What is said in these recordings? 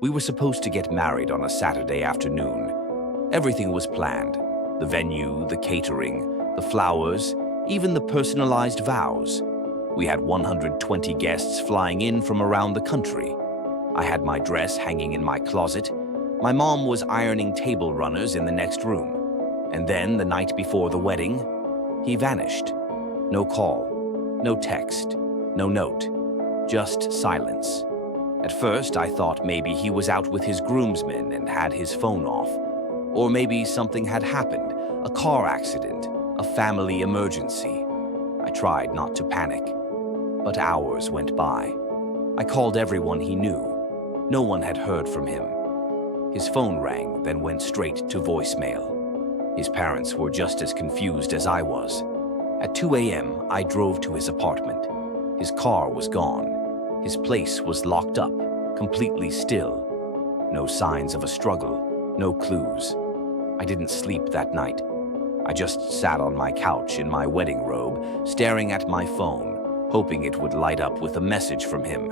We were supposed to get married on a Saturday afternoon. Everything was planned. The venue, the catering, the flowers, even the personalized vows. We had 120 guests flying in from around the country. I had my dress hanging in my closet. My mom was ironing table runners in the next room. And then, the night before the wedding, he vanished. No call, no text, no note, just silence. At first, I thought maybe he was out with his groomsmen and had his phone off. Or maybe something had happened, a car accident, a family emergency. I tried not to panic. But hours went by. I called everyone he knew. No one had heard from him. His phone rang, then went straight to voicemail. His parents were just as confused as I was. At 2 a.m., I drove to his apartment. His car was gone. His place was locked up, completely still. No signs of a struggle, no clues. I didn't sleep that night. I just sat on my couch in my wedding robe, staring at my phone, hoping it would light up with a message from him.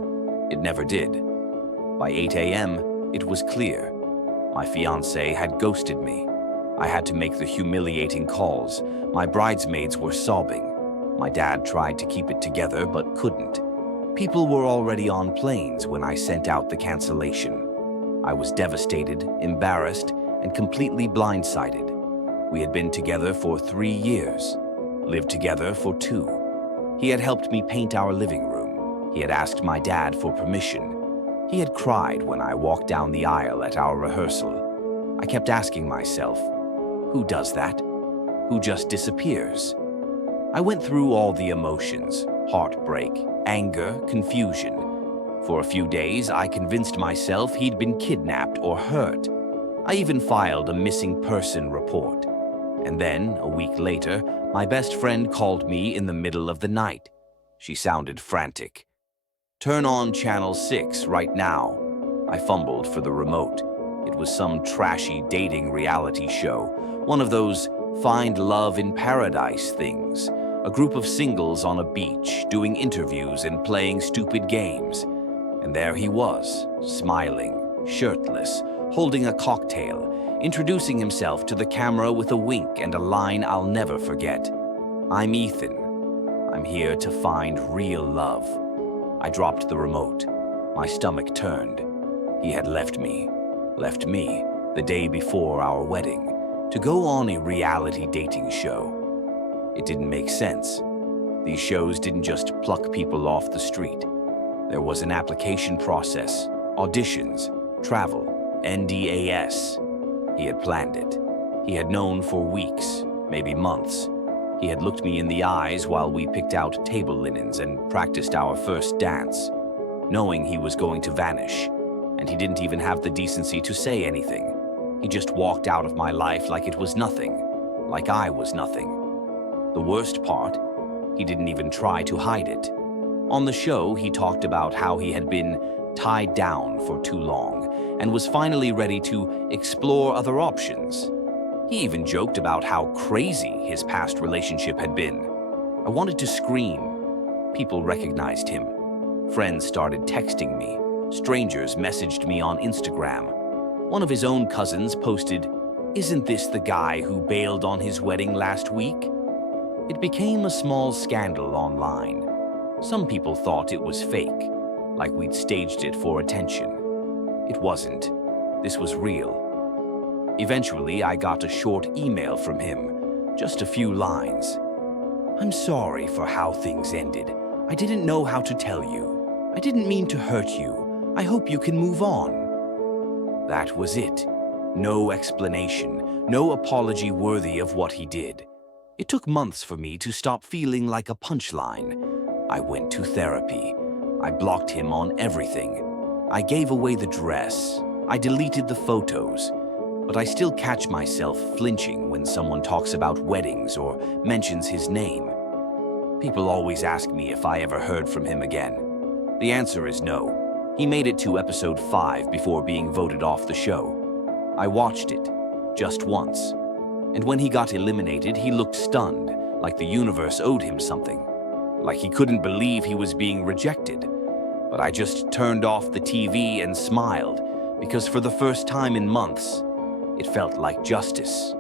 It never did. By 8 a.m., it was clear. My fiancé had ghosted me. I had to make the humiliating calls. My bridesmaids were sobbing. My dad tried to keep it together but couldn't. People were already on planes when I sent out the cancellation. I was devastated, embarrassed, and completely blindsided. We had been together for 3 years, lived together for 2. He had helped me paint our living room. He had asked my dad for permission. He had cried when I walked down the aisle at our rehearsal. I kept asking myself, who does that? Who just disappears? I went through all the emotions, heartbreak, anger, confusion. For a few days, I convinced myself he'd been kidnapped or hurt. I even filed a missing person report. And then, a week later, my best friend called me in the middle of the night. She sounded frantic. "Turn on Channel 6 right now." I fumbled for the remote. It was some trashy dating reality show, one of those find love in paradise things. A group of singles on a beach, doing interviews and playing stupid games. And there he was, smiling, shirtless, holding a cocktail, introducing himself to the camera with a wink and a line I'll never forget. "I'm Ethan. I'm here to find real love." I dropped the remote. My stomach turned. He had left me the day before our wedding, to go on a reality dating show. It didn't make sense. These shows didn't just pluck people off the street. There was an application process, auditions, travel, NDAS. He had planned it. He had known for weeks, maybe months. He had looked me in the eyes while we picked out table linens and practiced our first dance, knowing he was going to vanish. And he didn't even have the decency to say anything. He just walked out of my life like it was nothing, like I was nothing. The worst part, he didn't even try to hide it. On the show, he talked about how he had been tied down for too long and was finally ready to explore other options. He even joked about how crazy his past relationship had been. I wanted to scream. People recognized him. Friends started texting me. Strangers messaged me on Instagram. One of his own cousins posted, "Isn't this the guy who bailed on his wedding last week?" It became a small scandal online. Some people thought it was fake, like we'd staged it for attention. It wasn't. This was real. Eventually, I got a short email from him, just a few lines. "I'm sorry for how things ended. I didn't know how to tell you. I didn't mean to hurt you. I hope you can move on." That was it. No explanation, no apology worthy of what he did. It took months for me to stop feeling like a punchline. I went to therapy. I blocked him on everything. I gave away the dress. I deleted the photos. But I still catch myself flinching when someone talks about weddings or mentions his name. People always ask me if I ever heard from him again. The answer is no. He made it to episode 5 before being voted off the show. I watched it, just once. And when he got eliminated, he looked stunned, like the universe owed him something. Like he couldn't believe he was being rejected. But I just turned off the TV and smiled, because for the first time in months, it felt like justice.